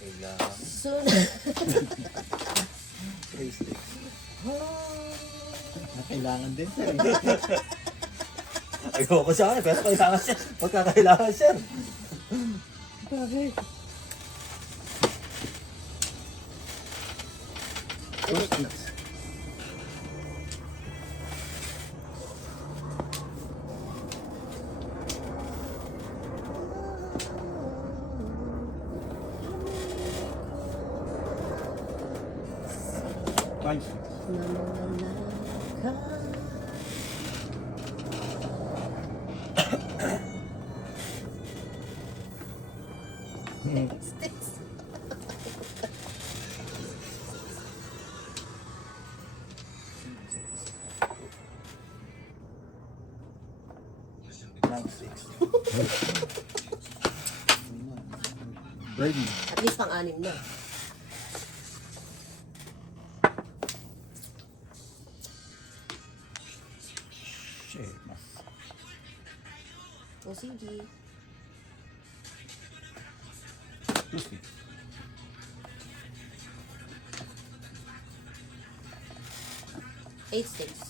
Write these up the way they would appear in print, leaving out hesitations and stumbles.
Kailangan. Soon. 3 sticks. Kailangan din sir. Ayoko sa akin, pero kailangan siya. Pagkakailangan siya. Bakit? Five. Sticks. Ready. At least pang-anim na. Shit. O sige. Two sticks. Eight sticks.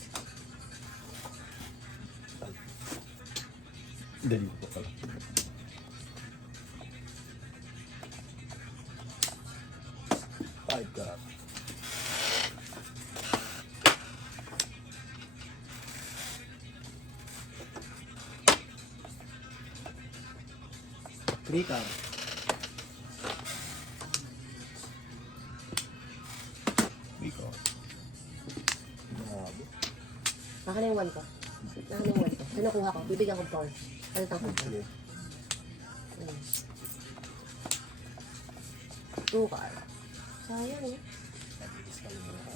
Dali ko pala. Five ka. Three cards. Three cards. Grabe. Naka na yung one ko. Naka na yung one ko. Kinukuha ko. Bibigyan ko four. Palitan ko. Okay. Two card. Sayang eh. Nabilis ka lang muna.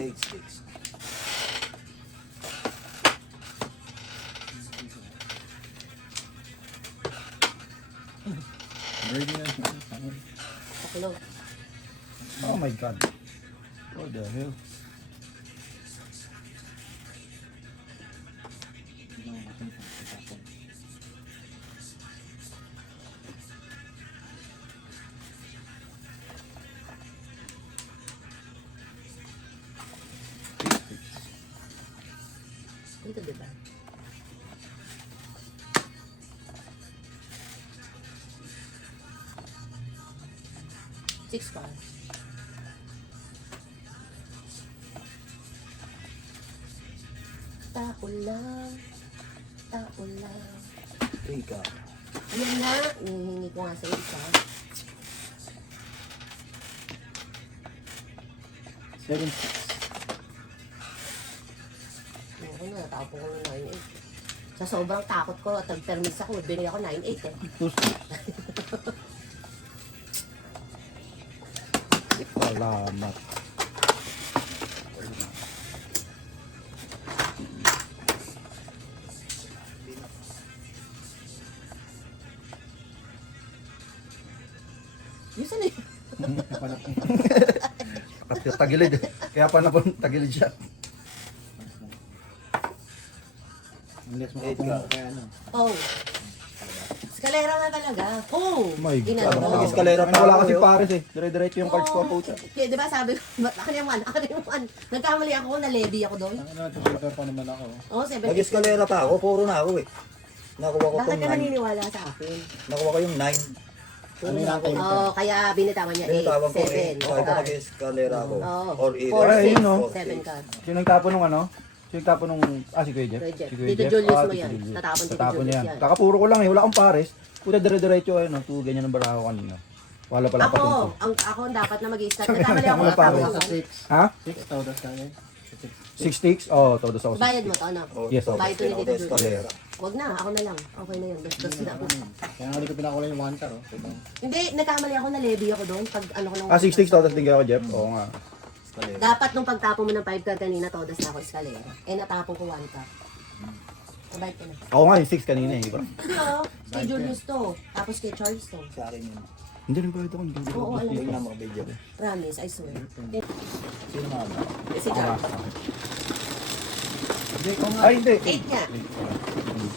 8 sticks. Ready na. Taklo. Oh my god. What the hell? Dito diba? Six cards. Tao lang. Tao lang. 3 ka. Ayun nga. Hinihingi ko nga sa isa. Seven sticks. Ako na, tapo ko ng 9-8. Sa sobrang takot ko at nag-permis ako, binigay ako 9-8 eh. Two sticks. Salamat. Yun saan eh? Tagilid eh. Kaya pa na tagilid siya. Unless Eight ka. kaya ano. Oh. Eskalera nga talaga. Oh. My God. Inano ko. Nag-eskalera pa Wala ako, kasi yo. pares eh. Dire-diretso yung cards ko. Puta. Kaya di ba sabi ko, ako na yung one, ako na yung one. Nagkamali ako, na-levy ako doon. Ano, tutor pa naman ako. Oh, 7-8. Nag-eskalera pa ako, puro na ako eh. Nakuha ko Bakit tong ka 9. naniniwala sa akin? Nakuha ko yung 9. Ano yung ako? Oh, kaya binitawan niya Tawag ko 8, 7. 8. So, ito nag-eskalera ako. Oh, Or 4, either. Ay, yun, no? 7 cards. Sino nagtapon nung ano? Sino nagtapon nung... si Kuya Jeff? Kuya Jeff. Si Kuya Tito Jeff. Julius mo Tito yan. Julius. Tatapon Tito Tatapon Julius yan. yan. Kakapuro ko lang eh. Wala akong pares. Puta dire-diretso ano. Tuwa ganyan ang baraho kanina. Wala pala Ako, patin ko. ako ang dapat na mag-i-start. Nagkamali ako, Wala pa natapos ako. ako. Ha? 6 todas kaya. 6 sticks? Oo, todos ako. Bayad mo to, ano? Oh, Yes, so, Bye to ni Tito Julius. eskalera. Wag na, ako na lang. Okay na yun. Dos na ako. Kaya nga hindi ko pinakulay yung 1 car. Oh. Hindi, nagkamali ako, na-levy ako doon. Pag ano ko nung... 6 sticks todos din kayo, Jeff? Oo nga. Eskalera. Dapat nung pagtapon mo ng 5 card kanina, todas na ako eskalera. Eh, natapon ko 1 card. Mabait ka na. Ako nga yung 6 kanina eh. Bro. Hindi oh, kay Julius to. Tapos kay Charles to. Sa akin yun. Hindi rin ba ito? Hindi rin Oo, alam Yung ko. na mga video ko. Promise, I swear. Sino nga ba? Si Charles. Hindi ko nga. Ay, hindi. 8 nga.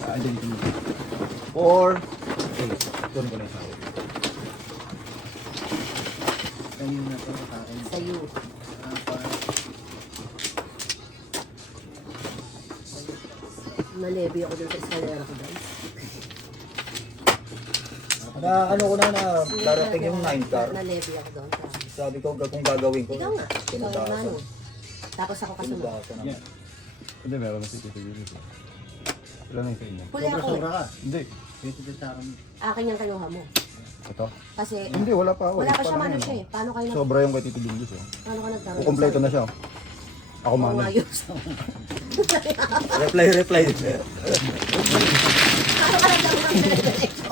Ah, hindi. 4, 8. Sige, doon ko na yung sahod. Kanina na ito sa akin. Sa'yo. Nalebi ako dun sa eskalera ko guys. Na ano ko na darating yung 9 car. Nalebi ako doon. Sabi ko kung gagawin ko. Ikaw nga. Ikaw ang Pinudasan. ano. Tapos ako kasunod. Pinudasan naman. Yeah. Hindi, meron na si Tito Yuli ko. Ilan na yung sa inyo? Huli ako. Sobra-sobra ka. Hindi. 20 sa akin. Akin yung kinuha mo. Ito? Kasi Hindi, wala pa ako. wala pa siya Paano mano yun? siya eh. Paano kayo nag... Sobra yung kay Tito Yuli ko. Paano ka nagkaroon? Kukompleto na siya. Ako Oo, mano. ayos. Reply. Paano ka nagkaroon ng diretso?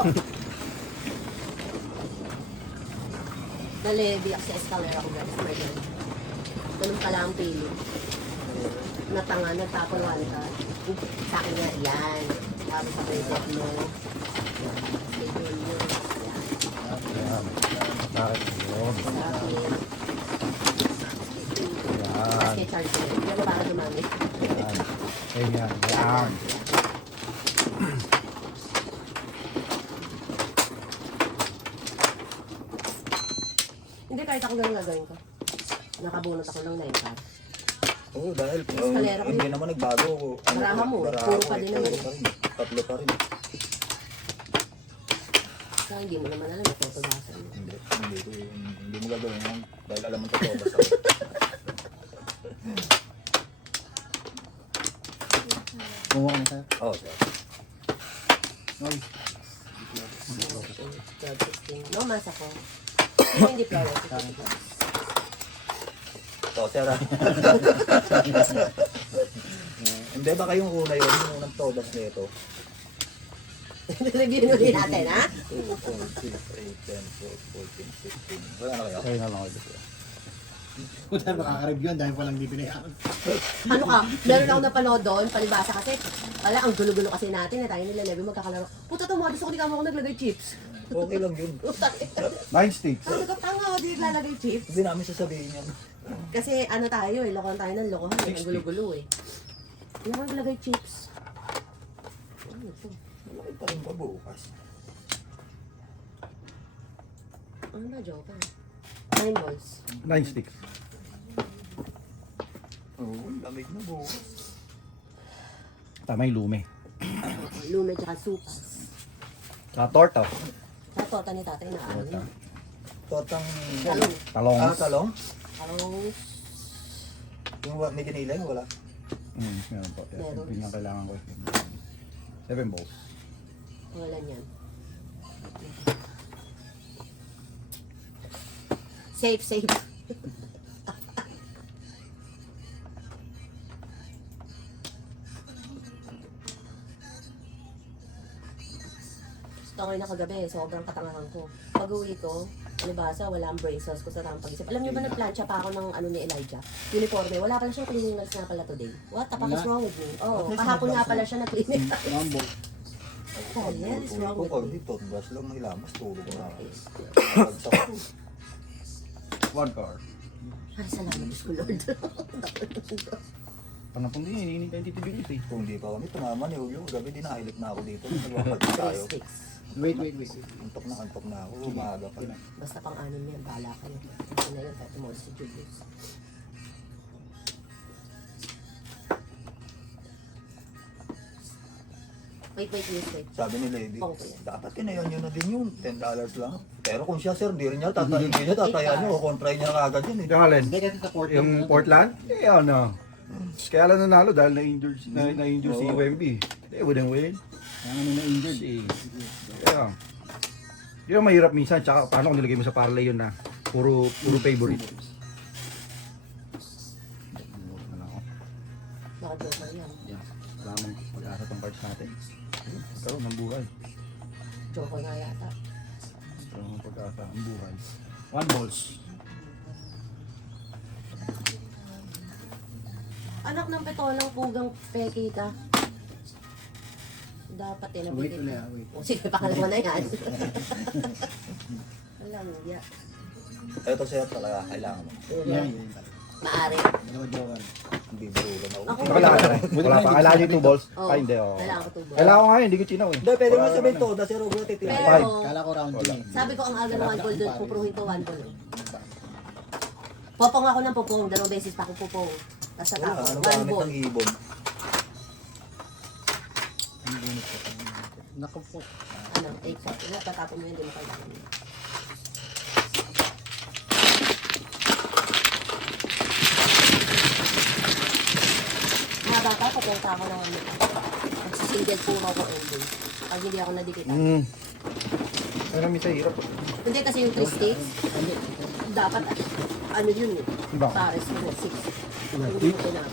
Nalebi ako sa eskalera ko guys. My God. Ganun pala ang feeling. Natanga, nagtapon one ka. Sa akin nga, yan. Tapos sa kredit mo. Schedule mo. Yan. Ayan. Bakit? Yun. Sa akin. Ayan. Kasi charge mo. Yan ba para dumami? Ayan. Ayan. Ayan. Hindi, kahit ako ganun gagawin ko. Nakabunot ako ng 9 card. Oo, dahil Eskalera ko hindi yun. naman nagbago. Baraha mo, Baraha puro ko, pa din puro naman. pa rin. Tatlo pa rin. Kaya hindi mo naman alam, natutubasan mo. Hindi mo gagawin yan. Dahil alam mo totoo basta. Kumuha ka na sa'yo. Oo, sir. Oy. 12, 16. No, mas ako. No, hindi flower. Ito, sir. Hindi, baka yung una yun, yung unang todas nito. Review ulit natin, ha? 2, 4, 6, 8, 10, 12, 14, 15. Wala na kayo? Kaya na lang kayo. Kung tayo makaka-review yan dahil walang bibinayan. Ano ka? Meron ako napanood doon, palibasa kasi. Wala, ang gulo-gulo kasi natin, tayo nila level magkakalaro. Puta to, mga gusto ko di kamo ako naglagay chips. Okay lang yun. 9 sticks. Sabi ko, tanga, di naglalagay chips. Hindi namin sasabihin yan. Kasi ano tayo eh, lokohan tayo ng lokohan. Ang gulo-gulo eh. Hindi ako naglagay chips. Ano ito? Malaki pa rin ba bukas? Ano ba, joke? 9 balls. 9 sticks. Oo, lamig na bukas. Tama yung lume. Lume tsaka supas. Sa torta. Sa tota ni tatay na ano yun. Totang... Talong. Talong. Talong? Talong. Yung may ginilang, wala. Meron po. Meron. Yun yung kailangan ko. 7 balls. Wala niyan. Safe, safe. Gusto ko rin ako kagabi, sobrang katangahan ko. Pag-uwi ko, alibasa, wala ang brain cells ko sa tamang pag-isip. Alam niyo ba nagplansya pa ako ng ano ni Elijah? Uniforme, wala pala siyang cleaning nails nga pala today. What the fuck is Wala? wrong with me? Oo, kahapon nga pala siya na-cleaning. Mambo. What the hell is wrong Kung with pag me? dito, brush lang ng ilamas, tulog na ako. Pagsak ko. 1 card. Ay, salamat Diyos ko, Lord. Panapong din, hinihinintay yung Tito Yuli eh. Kung hindi pa kami, tumama ni Julio. Gabi din nahilip na ako dito. Nagwapag tayo. 3 sticks. Wait. Antok na ako. Umaga pa lang. Basta pang-anim yan, bahala kayo. Ito na yun, kahit tumawag si Julius. Wait, wait. Sabi ni Lady, Pangko yan. dapat kinayan nyo na din yung $10 lang. Pero kung siya sir, hindi niya tatayan niya o kontray niya kagad yun eh. Alin? Hindi kasi sa Portland. Yung Portland? Eh, ano. Kaya lang nanalo dahil na-injured si Oo. Wemby. They wouldn't win. Ang ano na injured. Si... Kaya. Yun ang mahirap minsan. Tsaka paano kung nilagay mo sa parlay yun na puro favorite. Baka joker yan. Wala mong pag-asa tong cards natin. Karoon ng buhay. Joker nga yata. Karoon ng pag-asa ang buhay. 1 balls. Anak ng petolang pugang peki ka. Dapat eh, Wait nabigay ulit. ka. Wait. O sige, pangalawa na yan. Alam, yeah. Ito sir talaga, kailangan mo. Yan. Maari. Dalawa joker. Hindi biro lang ako. Ako, Wala ka na. Wala pa. Kailangan yung 2 balls. Oo, Ay, hindi. Oh. kailangan ko 2 balls. Kailangan ko nga yun. Hindi ko chinaw eh. Hindi, pwede mo Wala sabihin naman to. Dahil Rogo titira. Pero, Five. Kala ko round Wala. 2 eh. sabi ko ang aga ng 1 ball doon, pupuruhin ko 1 ball. Popong ako ng popong, 2 beses pa ako popong. Tapos sa Wala, tapo, ano 1 gamit ball. ng ibon? Naku po. Ano, take shot. Wala, tatapon mo yun, hindi mo kailangan. Mga bata, papunta ako ng ano. Magsisingle puro ako ending. Pag hindi ako nadikitan. Pero minsan hirap. Hindi kasi yung 3 stakes, dapat ano yun eh. Ba? Pares mo na 6. Hindi mo kailangan.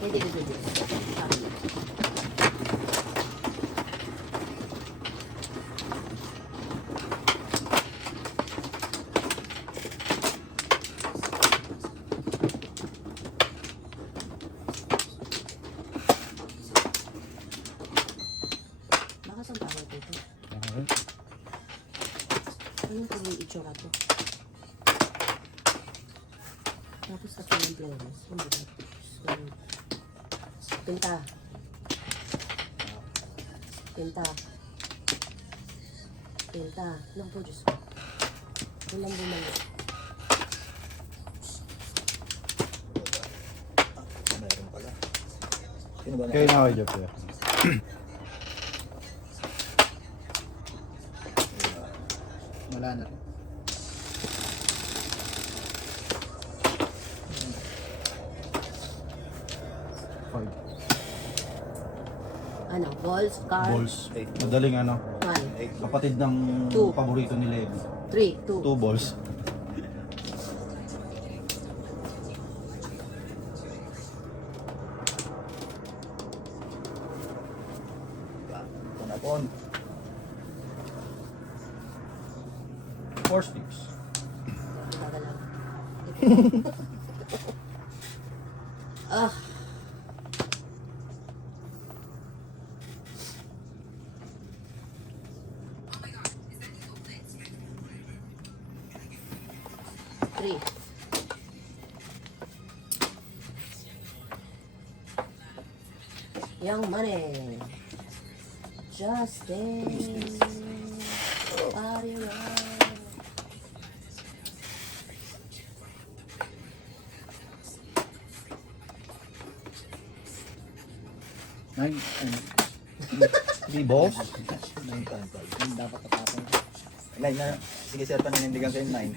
Hindi ko dito. Baka saan tawag dito? Anong pag may itsura to? Tapos sa film players. Ano ba? Pinta. Pinta. Pinta. Lang po, Diyos ko. Walang bumalik. Meron pala. Sino ba Kaya na? na ako, Jeff. Wala na rin. Ano? Balls, cards? Balls. Madaling ano. 1, Kapatid ng Two. paborito ni Levi. 3, 2. 2 balls. Punapon. 4 sticks. Ah. Three. Young money. Justin. Party rock. Nine. 3 balls. 9 times 5. Yung dapat tatapon. 9 na. Sige sir, paninindigan kayo 9.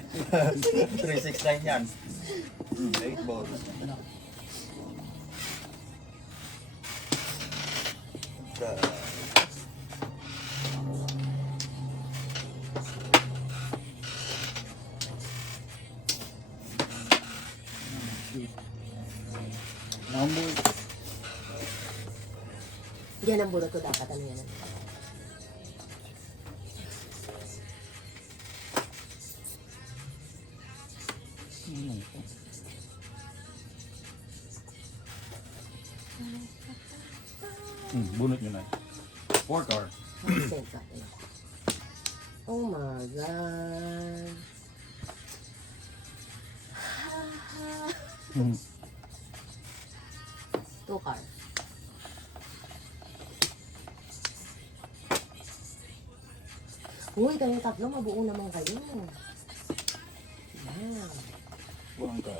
369 yan. 8 balls. Number. Yan ang burot ko dapat. Ano yan? Bunot nyo na. 4 car. Send ka. Oh my God. Two car. Uy, kayong tatlo, mabuo naman kayo. Yan. Buang ka.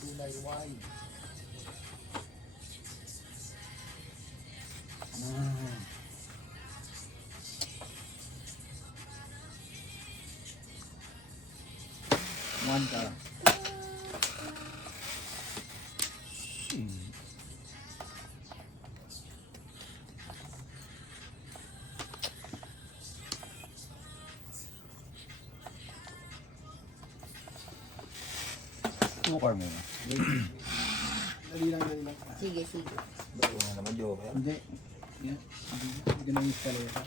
Kulay wide. One ka. Two car muna. Dali lang, dali lang. Sige, sige. Bago nga naman, Joker. Hindi. Yan. Hindi ko na yung paleta.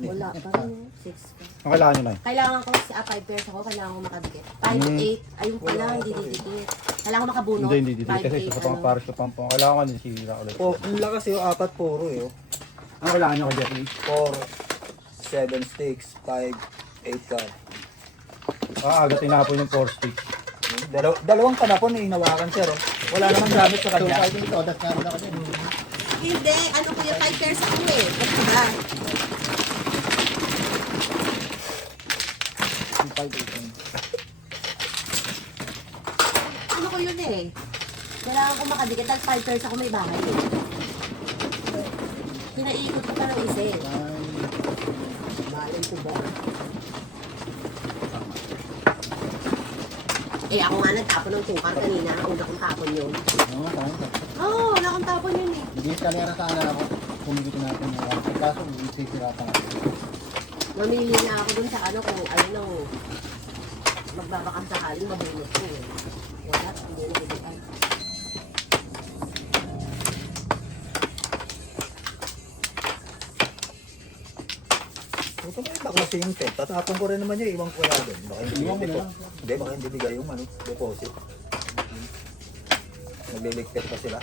Wala pa rin. 6 pa. Ang kailangan nyo na Kailangan ko, 5 pairs ako, kailangan ko makadikit. 5 to 8, ayun pala, hindi didikit. Kailangan ko makabunot. Hindi. 5 Kasi to sa 8, pang pares ko pang kailangan ko din sira ulit. Po, ang lakas yung apat puro eh. Oh. Ang kailangan nyo kay Jeffrey? 4, 7 sticks, 5, 8 ka. Agad tinapon yung 4 sticks. Dalawang panapon na inawakan sir. Oh. Wala namang gamit sa So, kanya. kahit yung todas nga rin ako dyan. Hindi, ano ko yung 5 pairs ako eh. Ba't ba? Yung 5-8. Ano ko yun eh. Kailangan ko makadikit dahil 5 pairs ako may bahay eh. Pinaikot ko pa ng isa eh. Malay ko ba? Eh ako nga nagtapon ng tukar kanina. Una kong tapon yun. Oo, tama. Oo, wala akong tapon yun eh. Hindi kalera sana ako. Kumigit natin yung one. Kaso, isisiratan ako. Mamili na ako dun sa ano kung ayun ang magbabakang sakaling mabunot ko eh. Wala, hindi na bibitan. Ito ba yung bakla singte? Tatapon ko rin naman yun, iwan ko wala doon. Baka hindi Iwan mo na lang. Hindi, baka hindi bigay yung ano, deposit. Nagliligpit pa sila.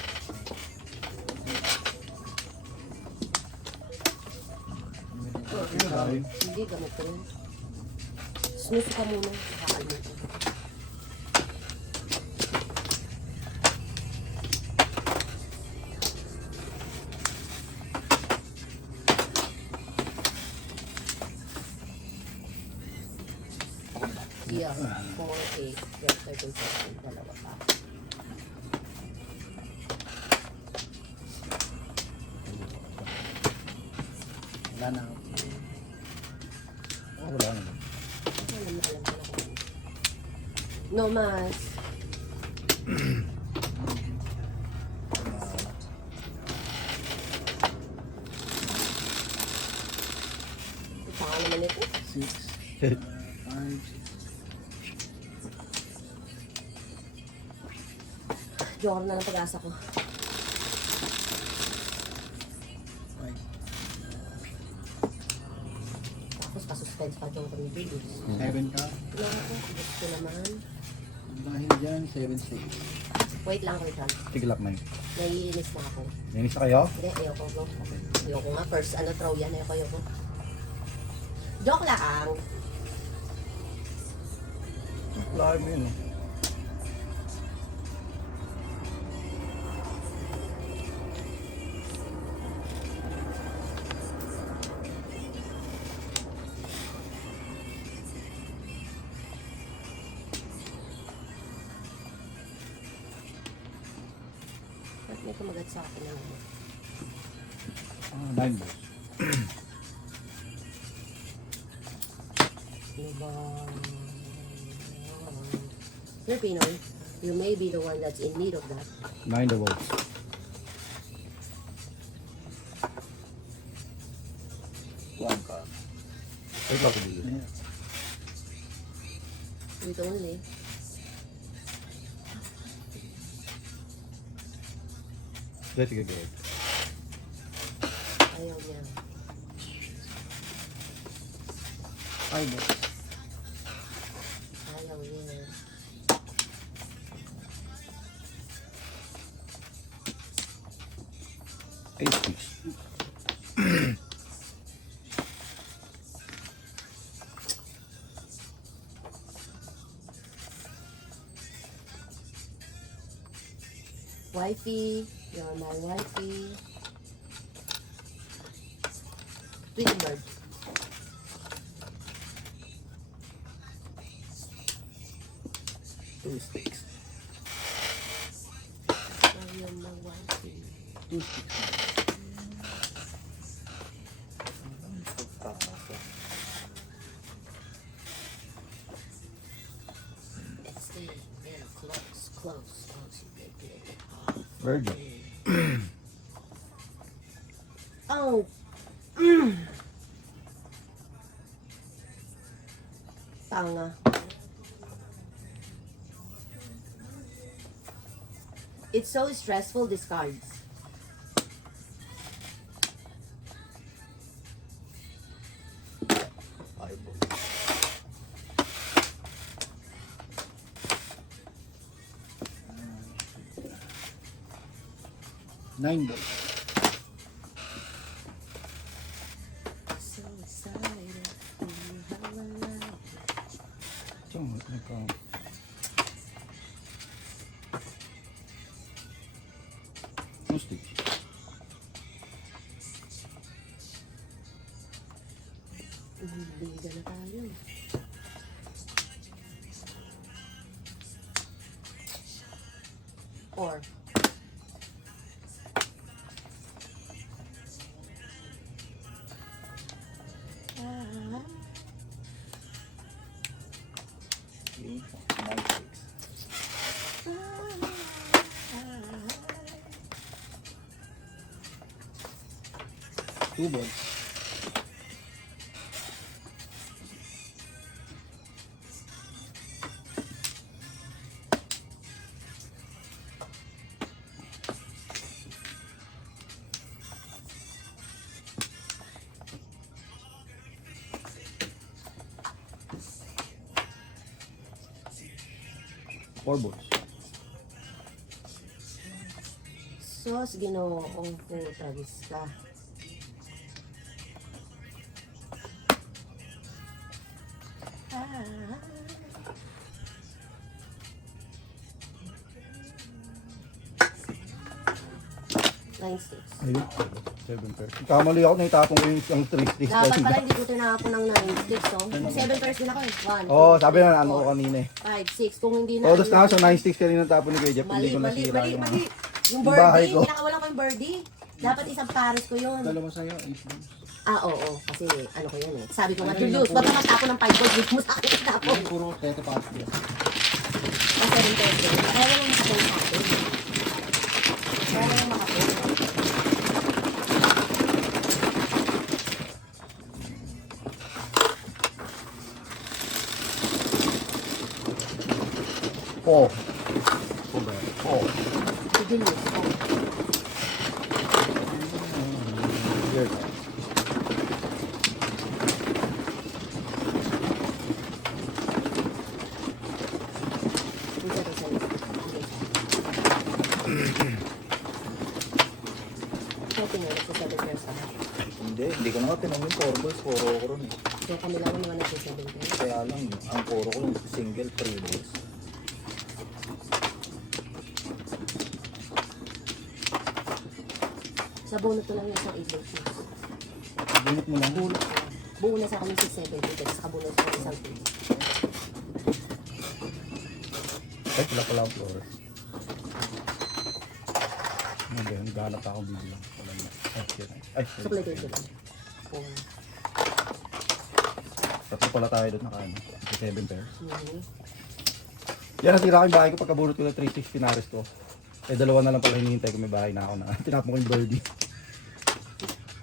Hindi, gamit ko rin. Snooze ka muna. Nakakalmit ko. Yeah, 4, 8, 12, 13, 14, dalawa pa. Wala na ako. Wala naman. Alam ko na kung no mas. Saka naman ito. 6, 5, 6. Joker na ng pag-asa ko. Tapos pa-suspense pa yung kami bilis. 7 ka. Wala ako. Gusto naman. Dahil dyan, 7 sticks. Wait lang, wait lang. Sige lang na yun. Naiinis na ako. Linis na kayo? Hindi, ayoko ko. Ayoko nga. First, throw yan. Ayoko. Joke lang. Lahat mo yun. Ba't may kumagat sa akin na naman? 9 balls. Diba? Sir Pinoy, you may be the one that's in need of that. 9 the balls. One ka. Ay, bakit dito? Dito only. Sige. Ayaw niya. 5 balls. Ayaw niya. Eight sticks. Wifey, you're my wifey. Tweety bird. Two sticks. You're my wifey. 2 sticks. Let's stay very close. Virgin. Oh. Tanga. It's so stressful, these cards. 9 balls. So excited. You have a life. So, nagka... Two sticks. Biga na tayo. Four. Okay, 9, 2 balls. Four balls. Sos, ginoong putagis ka. Nine six. Ayun. 7 pairs. Kamali ako na itapon ko yung 3 sticks. Dapat pala hindi ko tinapon ng 9 sticks, so. 7 pairs din ako eh. 1, Oo, sabi na ano ko kanina eh. 5, 6. Kung hindi na. Oo, tapos nasa 9 sticks kanina tapon ni Kuya Jeff. Mali, Hindi ko mali, nasira mali, yung mali. Yung yung bahay birdie, ko. pinakawalan ko yung birdie. Dapat isang pares ko yun. Dalawa sa'yo, 8 balls. Ah, oo. Kasi ano ko yan eh. Sabi ko nga, Julius, baka matapon ng 5 balls, dito mo sa akin itapon. Yung puro tete pa. Kasi rin pwede. Kaya lang makapon sa akin. Kaya lang makapon. Four. Si Julius, oh. Good. Dito to sa'yo. Ikaw pinulog sa 7 pairs ka. hindi ko na nga tinanong 4 balls, 4 ako ron eh. So kami lang naman nagsa 7 pairs. Kaya lang, ang 4 ko yung single 3 balls. Sa bunot ko lang yung isang 8 balls. Bunot mo lang. Bunot ko lang. Buo na sa kami 6-7 pairs. Sa kabunot ko isang 8. Ay, pala ang Flores. Hindi, naghanap ako bibilang. Wala na. Ay, shit. Ay, Supply dito lang. Oo. tatlo pala tayo doon nakaano. 7 pairs. Mhm. Yan, natira ko yung bahay ko pagkabunot ko ng 360 pinares ko. Eh, dalawa na lang pala hinihintay ko, may bahay na ako na. Tinapon ko yung birdie.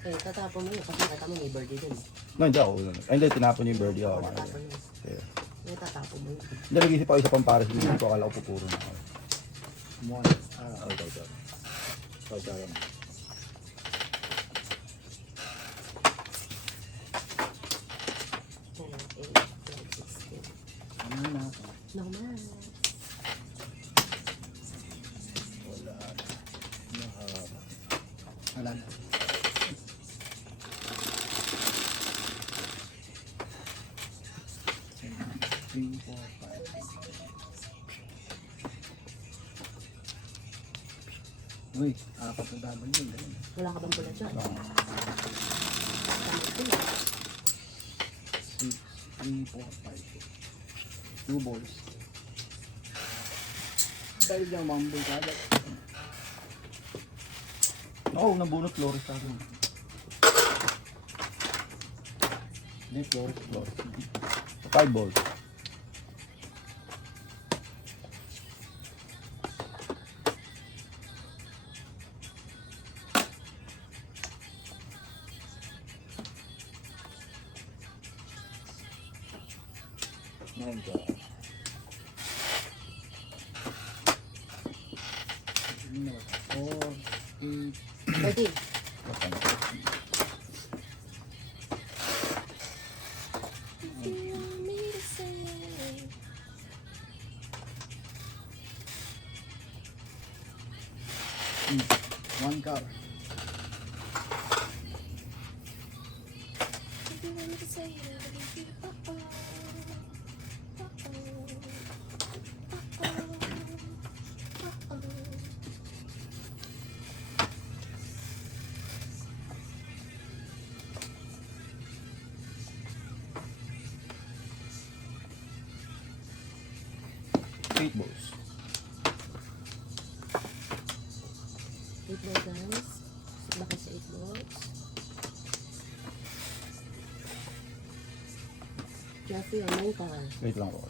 Eh, tatapon mo yun. Kasi nakita mo may birdie dun. No, hindi ako. Ay, hindi, tinapon niyo yung birdie ako. Tatapon mo. Kaya, May tatapon mo yun. hindi, nag-isip ako isa pang pares. Hindi ko akala ko pupuro na ako. Okay, okay. Okay, okay. 4, 8, 12, 16. Ano na ako? No man. Wala na. Three, four, five. Uy, apat na daban yun. Ganun. Wala ka bang pula dyan? No. Six, three, four, five. 2 balls. Dahil dyan, mambol ka agad. Oo, nabunot Flores sa akin. Hindi, Flores. 5 balls. Nine ka. Four, eight, 13. one car. Eight balls. 8 ball guys. Bakit sa 8 balls? Jeffrey, ano yung car? Wait lang po.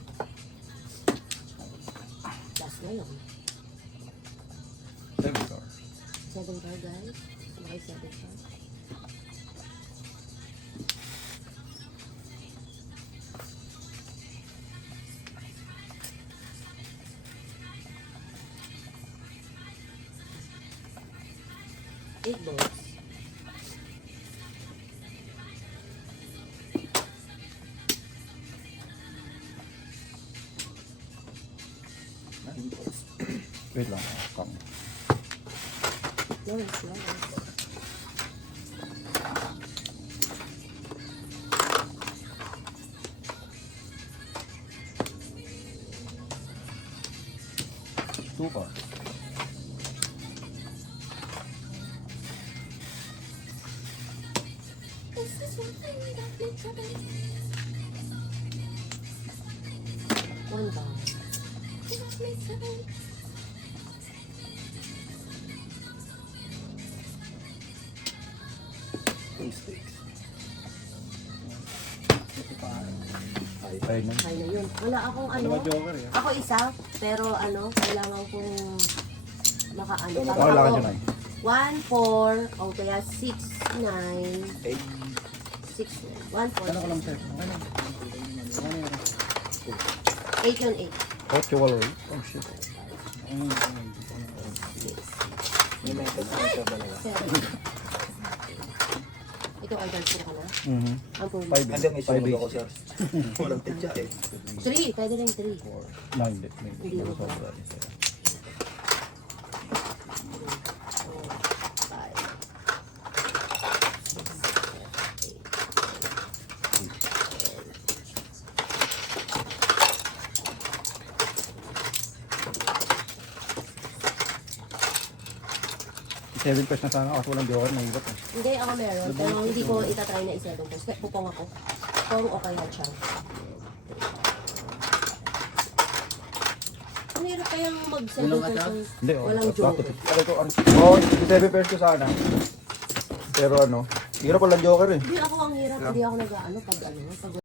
Last na yun. 7 car. 7 car guys. Bakit 7 car? Eight balls. Wait lang. Come. Nice, nice. Two car. One ball. Two sticks. Ay, nang. Kaya na yun. Wala akong ano. Joker eh. Ako isa, pero ano, kailangan kong makaano. Okay, lakad yun ay. 1, 4, o kaya 6, 9, 8. 6, 1, 4, Ano ko lang, sir? Ano? 8 yun, 8. Ocho walo. Oh shit. May method sa ito talaga. 7. Ikaw ay dance ka na? Ang pulo. 5 Hanggang may 5 sunod ako, sir. Walang titya eh. 3, pwede rin 3. 9. Hindi ko sobra. 7 pairs na sana kasi walang joker, mahirap eh. Hindi, ako meron. Pero hindi ko itatry na i-7 pesos. Pupong ako. Pupong o kaya siya. Ang hirap kayang mag-7 pesos. Hindi, oh. Walang joker. Oo, 7 pairs ko sana. Pero ano, hirap walang joker eh. Hindi ako ang hirap. Hindi ako nag-ano pag ano. Pag